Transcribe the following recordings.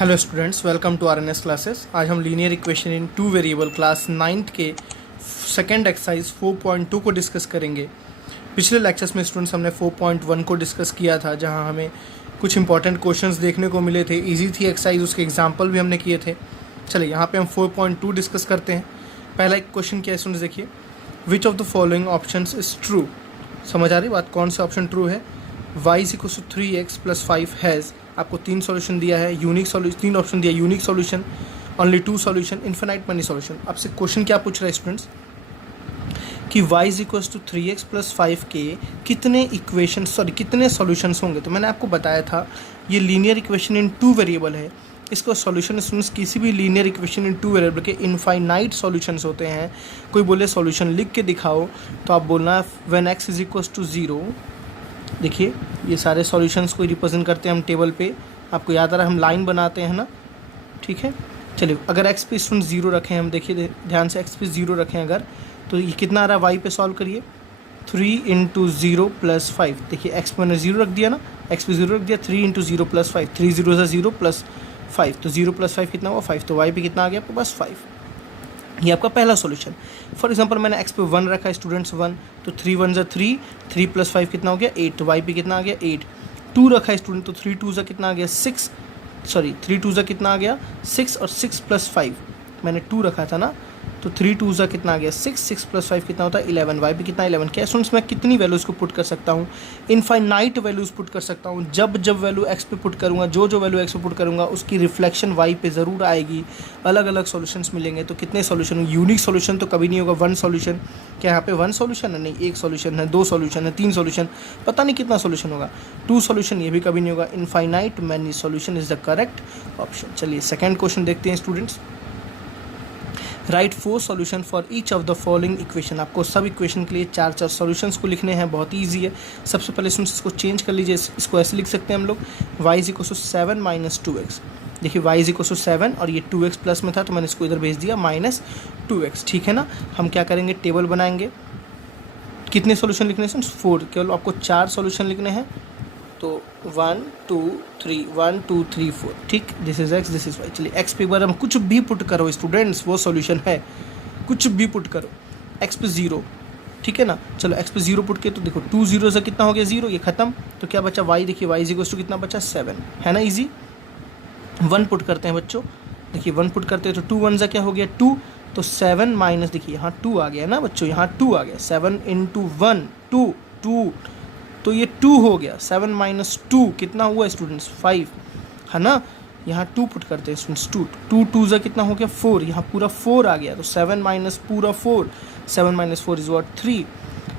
Hello students, welcome to RNS classes. आज हम linear equation in two variable class 9th के second exercise 4.2 को discuss करेंगे। पिछले लेक्चर्स में स्टूडेंट्स हमने 4.1 को डिस्कस किया था, जहां हमें कुछ इंपॉर्टेंट क्वेश्चंस देखने को मिले थे। इजी थी एक्सरसाइज, उसके एग्जाम्पल भी हमने किए थे। चलिए यहाँ पे हम 4.2 डिस्कस करते हैं। पहला एक क्वेश्चन क्या है स्टूडेंट्स, देखिए, which of the following option is true. समझ आ रही बात, कौन सा ऑप्शन ट्रू है। y is equal to 3x + 5 has, आपको तीन सॉल्यूशन दिया है, यूनिक सॉल्यूशन, तीन ऑप्शन दिया, unique solution, only two solution, infinite many solution. आपसे क्वेश्चन क्या पूछ रहा है स्टूडेंट्स कि y is equal to 3x + 5 के कितने सॉल्यूशंस होंगे। तो मैंने आपको बताया था ये linear equation in two variable है। इसको सॉल्यूशन स्टूडेंट्स किसी भी linear equation in two variable के इनफाइनाइट सॉल्यूशंस होते हैं। कोई बोले सॉल्यूशन लिख के दिखाओ, तो आप बोलना when x is equal to 0। देखिए ये सारे सॉल्यूशंस को रिप्रेजेंट करते हैं हम टेबल पे। आपको याद आ रहा है, हम लाइन बनाते हैं ना, ठीक है। चलिए अगर x पे स्टूडेंट 0 रखें, हम देखिए ध्यान से, x पे 0 रखें अगर, तो ये कितना आ रहा है, y पे सॉल्व करिए। 3 × 0 + 5। देखिए x पे मैंने 0 रख दिया ना, x पे 0 रख दिया, 3 × 0 + 5, 3 0 0 + 5, तो 0 + 5 कितना हुआ, 5। तो y पे कितना आ गया आपके पास, 5। ये आपका पहला सॉल्यूशन। फॉर एग्जांपल मैंने x पे 1 रखा है स्टूडेंट्स, 1, तो 3 1 = 3, 3 + 5 कितना हो गया, 8। तो y पे कितना आ गया, 8। 2 रखा है स्टूडेंट, तो 3 2 कितना आ गया, 6, सॉरी 3 2 कितना आ गया, 6, और 6 + 5 मैंने 2 रखा था ना, तो 3 2 कितना आ गया, 6, 6 + 5 कितना होता है, 11। y पे कितना, 11। क्या स्टूडेंट्स मैं कितनी वैल्यूज़ को पुट कर सकता हूँ, इनफाइनाइट वैल्यूज़ पुट कर सकता हूँ। जब जब वैल्यू x पे पुट करूँगा, जो वैल्यू x पे पुट करूँगा, उसकी रिफ्लेक्शन y पे ज़रूर आएगी। अलग अलग सॉल्यूशंस मिलेंगे। तो कितने सॉल्यूशन, यूनिक सॉल्यूशन तो कभी नहीं होगा, वन सॉल्यूशन। क्या यहाँ पे वन सॉल्यूशन है, नहीं, एक सॉल्यूशन है, दो सॉल्यूशन है, तीन सॉल्यूशन, पता नहीं कितना सॉल्यूशन होगा, टू सॉल्यूशन, ये भी कभी नहीं होगा। Infinite many solution is the correct option. चलिए सेकेंड क्वेश्चन देखते हैं students. Right 4 solution for each of the following equation. आपको सब इक्वेशन के लिए 4 सॉल्यूशंस को लिखने हैं, बहुत ईजी है। सबसे पहले इसको चेंज कर लीजिए, इसको ऐसे लिख सकते हैं हम लोग, y is equal to 7 - 2x। देखिए y इज इक्वल टू 7 और ये 2x प्लस में था, तो मैंने इसको इधर भेज दिया -2x, ठीक है ना। हम क्या करेंगे, टेबल बनाएंगे। कितने सॉल्यूशन लिखने हैं, 4, केवल आपको 4 सॉल्यूशन लिखने हैं। तो 1 2 3 1 2 3 4, ठीक। This is x, this is y। चलिए x पे एक बार हम कुछ भी पुट करो स्टूडेंट्स, वो सॉल्यूशन है, कुछ भी पुट करो। x पे 0, ठीक है ना। चलो x पे 0 पुट के, तो देखो 2 0 से कितना हो गया, 0, ये खत्म। तो क्या बचा, y। देखिए y इज इक्वल टू कितना बचा, 7, है ना, इजी। 1 पुट करते हैं बच्चों, देखिए 1 पुट करते हैं, तो 2 1 सा क्या हो गया, 2। तो 7 माइनस, देखिए यहाँ 2 आ गया ना बच्चों, यहाँ 2 आ गया, 7 × 1 2, तो ये 2 हो गया। 7 - 2 कितना हुआ स्टूडेंट्स, 5, है ना। यहाँ 2 पुट करते हैं स्टूडेंट्स, 2 2 कितना हो गया, 4, यहाँ पूरा 4 आ गया। तो 7 माइनस पूरा 4, 7 - 4 इज व्हाट, 3,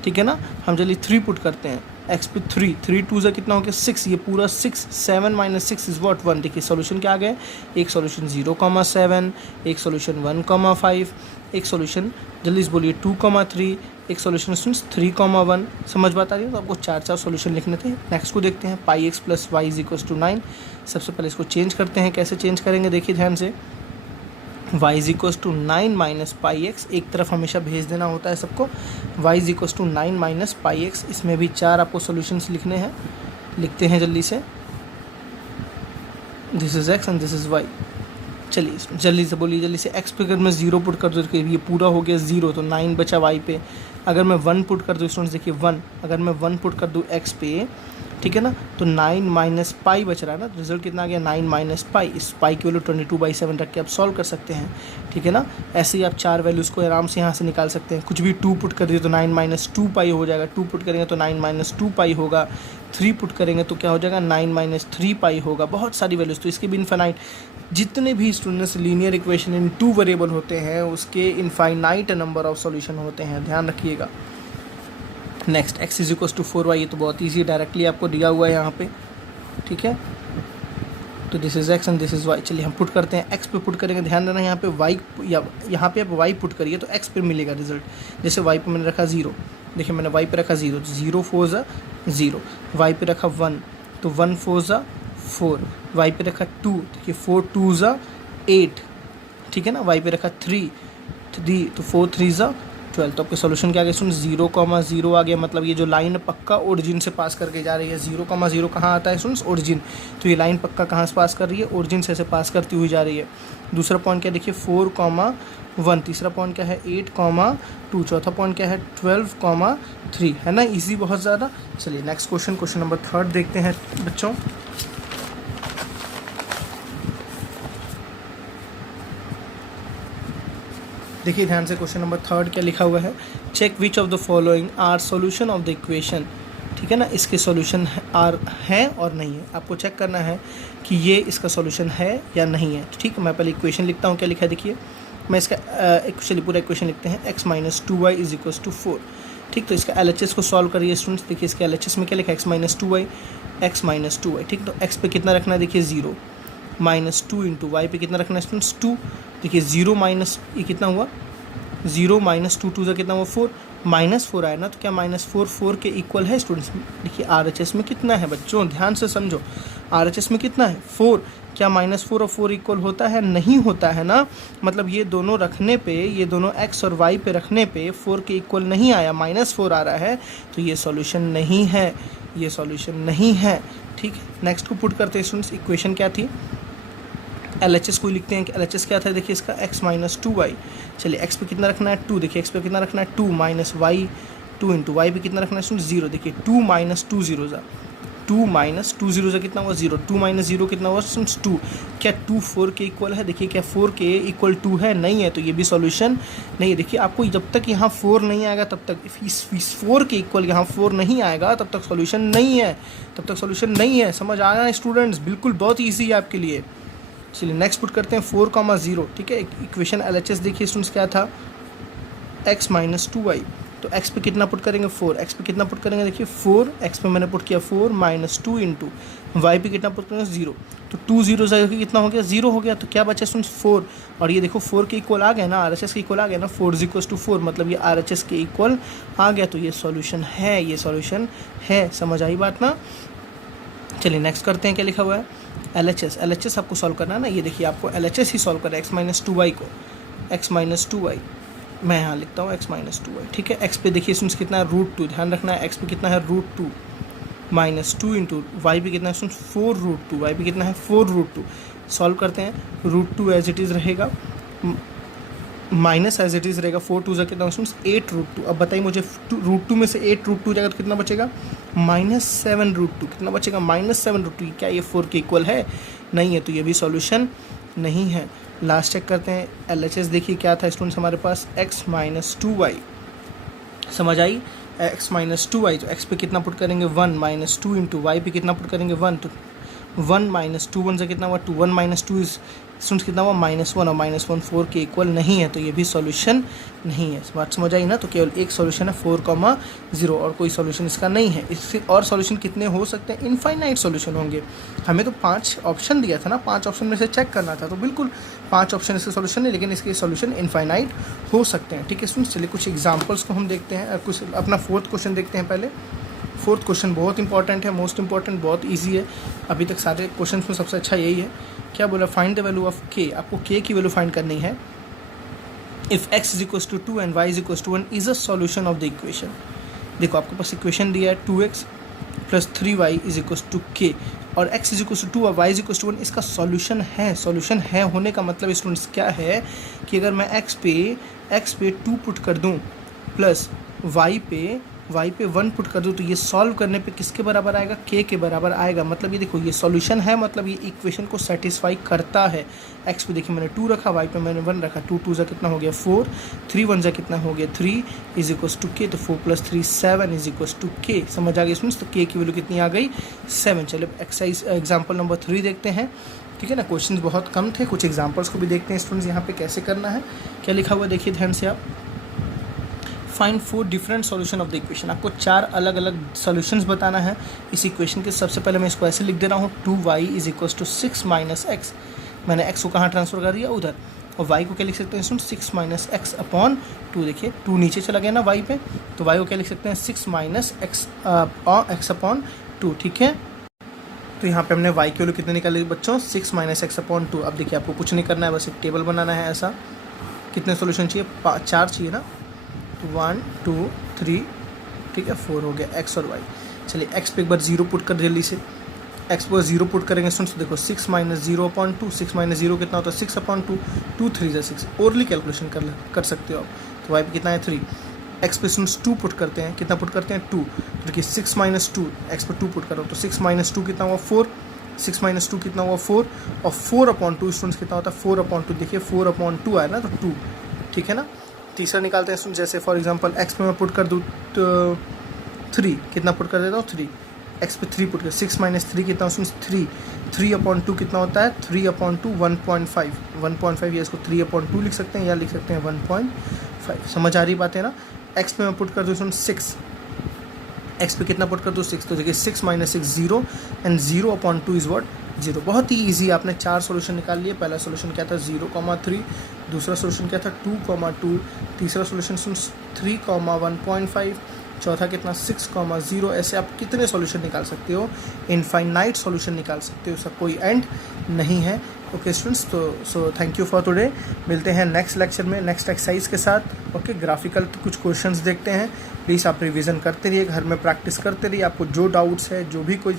ठीक है ना। हम जल्दी 3 पुट करते हैं, x पे 3 3 2 कितना हो गया, 6, ये पूरा 6, 7 - 6 इज व्हाट, 1। देखिए सॉल्यूशन क्या आ गए, एक सॉल्यूशन 0,7, एक सॉल्यूशन 1,5, एक सॉल्यूशन जल्दी से बोलिए 2,3, एक सॉल्यूशन 3,1। समझ बात आ रही है। तो आपको 4 सॉल्यूशन लिखने थे। नेक्स्ट को देखते हैं, πx + y is equal to 9। सबसे पहले इसको चेंज करते हैं, कैसे चेंज करेंगे देखिए ध्यान से। y is equal to 9 - πx, एक तरफ हमेशा भेज देना होता है सबको। y is equal to 9 - πx, इसमें भी 4 आपको सॉल्यूशंस लिखने हैं। लिखते हैं जल्दी से, this is x and this is y। चलिए जल्दी से बोलिए, जल्दी से। x पे अगर मैं 0 पुट कर दूँ, ये पूरा हो गया 0, तो 9 बचा y पे। अगर मैं 1 पुट कर दूँ स्टूडेंट्स, देखिए 1, अगर मैं 1 पुट कर दूँ x पे, ठीक है ना, तो 9 - π बच रहा है ना। रिजल्ट कितना आ गया, 9 - π। इस पाई की वैल्यू 22/7 रख के आप सॉल्व कर सकते हैं, ठीक है ना। ऐसे ही आप 4 वैल्यूज़ को आराम से यहाँ से निकाल सकते हैं। कुछ भी 2 पुट कर दिए तो 9 - 2π हो जाएगा, 2 पुट करेंगे तो 9 - 2π होगा, 3 पुट करेंगे तो क्या हो जाएगा, 9 - 3π होगा। बहुत सारी वैल्यूज़, तो इसके भी इनफाइनाइट, जितने भी students linear equation in two variable होते हैं उसके इनफाइनाइट नंबर ऑफ सॉल्यूशन होते हैं, ध्यान रखिएगा। Next x is equal to 4y, ये तो बहुत ईजी, डायरेक्टली आपको दिया हुआ है यहाँ पे, ठीक है। तो this is x and this is y। चलिए हम पुट करते हैं, x पे पुट करेंगे, ध्यान देना यहाँ पे y, या यहाँ पे आप y पुट करिए तो x पे मिलेगा रिजल्ट। जैसे y पे मैंने रखा 0, देखिए मैंने y पे रखा 0, तो 0 4 = 0। y पे रखा 1, तो 1 4 = 4। y पे रखा 2, देखिए 4 2 = 8, ठीक है ना। y पे रखा 3, तो 4 3 = 12। तो आपके सोल्यूशन क्या आ गया स्टूडेंट, 0,0 आ गया। मतलब ये जो लाइन पक्का ओरिजिन से पास करके जा रही है। 0,0 कहाँ आता है स्टूडेंट्स, ओरिजिन। तो ये लाइन पक्का कहाँ से पास कर रही है, ओरिजिन से पास करती हुई जा रही है। दूसरा पॉइंट क्या देखिए 4,1। तीसरा पॉइंट क्या है 8,2। चौथा पॉइंट क्या है 12,3, है ना, इजी बहुत ज़्यादा। चलिए नेक्स्ट क्वेश्चन, क्वेश्चन नंबर 3 देखते हैं बच्चों। देखिए ध्यान से, क्वेश्चन नंबर 3 क्या लिखा हुआ है, check which of the following are solution of the equation. ठीक है ना, इसके सॉल्यूशन आर है और नहीं है, आपको चेक करना है कि ये इसका सॉल्यूशन है या नहीं है। ठीक है, मैं पहले इक्वेशन लिखता हूँ, क्या लिखा है देखिए, मैं इसका चलिए पूरा इक्वेशन लिखते हैं, x - 2y = 4। ठीक, तो इसका LHS को सॉल्व करिए स्टूडेंट्स। देखिए इसके LHS में क्या लिखा है, x - 2y, x - 2y। ठीक, तो x पे कितना रखना है देखिए 0, -2 इंटू वाई पे कितना रखना है स्टूडेंट्स 2। देखिए 0 माइनस ये कितना हुआ, 0 - 2 2 से कितना हुआ 4, -4 आया ना, तो क्या -4 4 के इक्वल है स्टूडेंट्स। देखिए RHS में कितना है बच्चों, ध्यान से समझो, RHS में कितना है 4। क्या -4 और 4 इक्वल होता है, नहीं होता है ना। मतलब ये दोनों रखने पे, ये दोनों x और y पे रखने पे 4 के इक्वल नहीं आया, -4 आ रहा है, तो ये सॉल्यूशन नहीं है, ये सॉल्यूशन नहीं है। ठीक है, नेक्स्ट को पुट करते हैं स्टूडेंट्स। इक्वेशन क्या थी, LHS को लिखते हैं कि LHS क्या था देखिए इसका, x - 2y। चलिए x पे कितना रखना है 2, देखिए x पे कितना रखना है 2 माइनस वाई, 2 इंटू वाई पे कितना रखना है 0। देखिए 2 - 2 0 ज़ा, 2 - 2 0 ज़ा कितना हुआ 0, 2 - 0 कितना हुआ 2। क्या 2 4 के इक्वल है, देखिए क्या 4 के इक्वल 2 है, नहीं है, तो ये भी सॉल्यूशन नहीं है। देखिए आपको जब तक यहाँ 4 नहीं आएगा तब तक, इस 4 के इक्वल यहाँ 4 नहीं आएगा तब तक सॉल्यूशन नहीं है, तब तक सॉल्यूशन नहीं है। समझ आ रहा है स्टूडेंट्स, बिल्कुल बहुत ईजी है आपके लिए। चलिए नेक्स्ट पुट करते हैं 4,0। ठीक है, इक्वेशन LHS देखिए स्टूडेंट्स क्या था, x - 2y। तो x पे कितना पुट करेंगे 4, x पे कितना पुट करेंगे देखिए 4, x पे मैंने पुट किया 4 - 2 इंटू वाई पे कितना पुट करेंगे 0। तो 2 0 से कितना हो गया 0 हो गया, तो क्या बचा स्टूडेंट्स 4। और ये देखो 4 के इक्वल आ गया ना, RHS के इक्वल आ गया ना, 4 = 4, मतलब ये RHS के इक्वल आ गया, तो ये सॉल्यूशन है, ये सॉल्यूशन है। समझ आई बात ना। चलिए नेक्स्ट करते हैं, क्या लिखा हुआ है LHS आपको सॉल्व करना है ना। ये देखिए आपको LHS ही सॉल्व करना है, x - 2y को, x - 2y मैं यहाँ लिखता हूँ x - 2y। ठीक है, x पे देखिए स्टूडेंट्स कितना है √2, ध्यान रखना है, x पे कितना है √2 -2 इंटू वाई पे कितना है स्टूडेंट्स 4√2, वाई पे कितना है 4√2। सॉल्व करते हैं, √2 एज इट इज़ रहेगा, माइनस एज इट इज़ रहेगा, 4 2 कितना स्टूडेंट्स 8√2। अब बताइए मुझे √2 में से 8√2 जाएगा तो कितना बचेगा, -7√2। कितना बचेगा, -7√2। क्या ये 4 के इक्वल है, नहीं है, तो ये भी सॉल्यूशन नहीं है। लास्ट चेक करते हैं LHS, देखिए क्या था स्टूडेंट्स हमारे पास, x - 2y। समझ आई, x - 2y, तो x पे कितना पुट करेंगे 1 - 2 इंटू वाई पे कितना पुट करेंगे 1, तो 1 - 2 1 से कितना हुआ 2, 1 - 2 स्टूडेंट्स कितना हुआ -1, और -1 4 के इक्वल नहीं है, तो ये भी सॉल्यूशन नहीं है। बात समझ आई ना। तो केवल एक सॉल्यूशन है 4,0 और कोई सॉल्यूशन इसका नहीं है। इससे और सॉल्यूशन कितने हो सकते हैं, इनफाइनाइट सॉल्यूशन होंगे। हमें तो 5 ऑप्शन दिया था ना, 5 ऑप्शन में से चेक करना था, तो बिल्कुल 5 ऑप्शन इसके सॉल्यूशन नहीं, लेकिन इसके सॉल्यूशन इनफाइनाइट हो सकते हैं। ठीक है स्टूडेंट्स, चलिए कुछ एग्जाम्पल्स को हम देखते हैं, कुछ अपना 4th क्वेश्चन देखते हैं पहले। 4th क्वेश्चन बहुत इंपॉर्टेंट है, मोस्ट इंपॉर्टेंट, बहुत इजी है, अभी तक सारे क्वेश्चन में सबसे अच्छा यही है। क्या बोला, find the value of k, आपको k की वैल्यू फाइंड करनी है। If x = 2 and y = 1 is a solution of the equation. देखो आपके पास इक्वेशन दिया है 2x + 3y = k, और x = 2 और y = 1 इसका सॉल्यूशन है। सॉल्यूशन है होने का मतलब स्टूडेंट्स क्या है कि अगर मैं x पे 2 पुट कर दूँ प्लस y पे 1 पुट कर दूँ, तो ये सॉल्व करने पे किसके बराबर आएगा, k के बराबर आएगा। मतलब ये देखो ये सॉल्यूशन है, मतलब ये इक्वेशन को सेटिस्फाई करता है। x पे देखिए मैंने 2 रखा, y पे मैंने 1 रखा, 2 2 कितना हो गया 4, 3 1 कितना हो गया 3 = k, तो 4 + 3 7 = k। समझ आ गई स्टूडेंट्स, तो k की वैल्यू कितनी आ गई 7। चलिए एक्सरसाइज एग्जाम्पल नंबर 3 देखते हैं। ठीक है ना, क्वेश्चन बहुत कम थे, कुछ एग्जाम्पल्स को भी देखते हैं स्टूडेंट्स यहाँ पे कैसे करना है। क्या लिखा हुआ देखिए ध्यान से आप, find 4 different solution of the equation. आपको 4 अलग अलग सॉल्यूशंस बताना है इस इक्वेशन के। सबसे पहले मैं इसको ऐसे लिख दे रहा हूँ, 2y = 6 - x। मैंने x को कहाँ ट्रांसफर कर दिया, उधर, और y को क्या लिख सकते हैं सुन 6 - x/2। देखिए 2 नीचे चला गया ना y पे, तो y को क्या लिख सकते हैं 6 - x/2। ठीक है, तो यहाँ पे हमने y की वैल्यू कितने निकाली बच्चों, 6 - x/2। अब देखिए आपको कुछ नहीं करना है, बस एक टेबल बनाना है ऐसा। कितने सॉल्यूशन चाहिए, 4 चाहिए ना। 1 2 3, ठीक है, 4 हो गया एक्स और वाई। चलिए एक्स पे एक बार 0 पुट कर जल्दी से, एक्स पर 0 पुट करेंगे स्टूडेंट्स, देखो 6 माइनस 0/2, 6 माइनस 0 कितना होता है 6/2, 2 3 ज़ा 6, ओरली कैलकुलेशन कर सकते हो आप। तो वाई पे कितना है 3, एक्स पे स्टूडेंट्स 2 पुट करते हैं, कितना पुट करते हैं 2, देखिए 6 माइनस 2, एक्स पर 2 पुट करो तो 6 माइनस 2 कितना हुआ 4, 6 माइनस 2 कितना हुआ 4, और 4/2 स्टूडेंट्स कितना होता है 4/2, देखिए 4/2 आया ना तो 2, ठीक है ना। तीसरा निकालते हैं स्टूडेंट्स, जैसे फॉर एग्जांपल एक्स पे मैं पुट कर दूँ तो 3, कितना पुट कर देता हूँ 3, एक्स पे 3 पुट कर, 6 माइनस 3 कितना स्टूडेंट्स 3, 3/2 कितना होता है 3/2 1.5, 1.5, या इसको 3/2 लिख सकते हैं या लिख सकते हैं 1.5। समझ आ रही बात है ना। एक्स पे मैं पुट कर दूँ स्टूडेंट्स 6, एक्स पे कितना पुट कर दो 6, तो देखिए 6 माइनस 6 0, एंड 0/2 इज व्हाट 0। बहुत ही ईजी, आपने 4 सॉल्यूशन निकाल लिए। पहला सॉल्यूशन क्या था 0,3, दूसरा सॉल्यूशन क्या था 2,2, तीसरा सॉल्यूशन 3,1.5, चौथा कितना 6,0। ऐसे आप कितने सॉल्यूशन निकाल सकते हो, इनफाइनाइट सॉल्यूशन निकाल सकते हो, उसका कोई एंड नहीं है। ओके स्टूडेंट्स, तो so thank you for today. मिलते हैं नेक्स्ट लेक्चर में नेक्स्ट एक्सरसाइज के साथ। ओके, ग्राफिकल कुछ क्वेश्चंस देखते हैं। प्लीज़ आप रिवीजन करते रहिए, घर में प्रैक्टिस करते रहिए। आपको जो डाउट्स है, जो भी कोई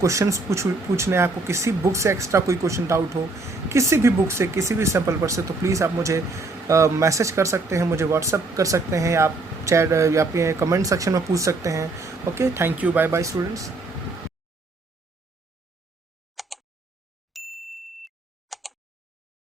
क्वेश्चंस पूछने हैं, आपको किसी बुक से एक्स्ट्रा कोई क्वेश्चन डाउट हो, किसी भी बुक से, किसी भी सैम्पल पर से, तो प्लीज़ आप मुझे मैसेज कर सकते हैं, मुझे व्हाट्सअप कर सकते हैं, आप चैट या फिर कमेंट सेक्शन में पूछ सकते हैं। Okay, thank you, bye bye students.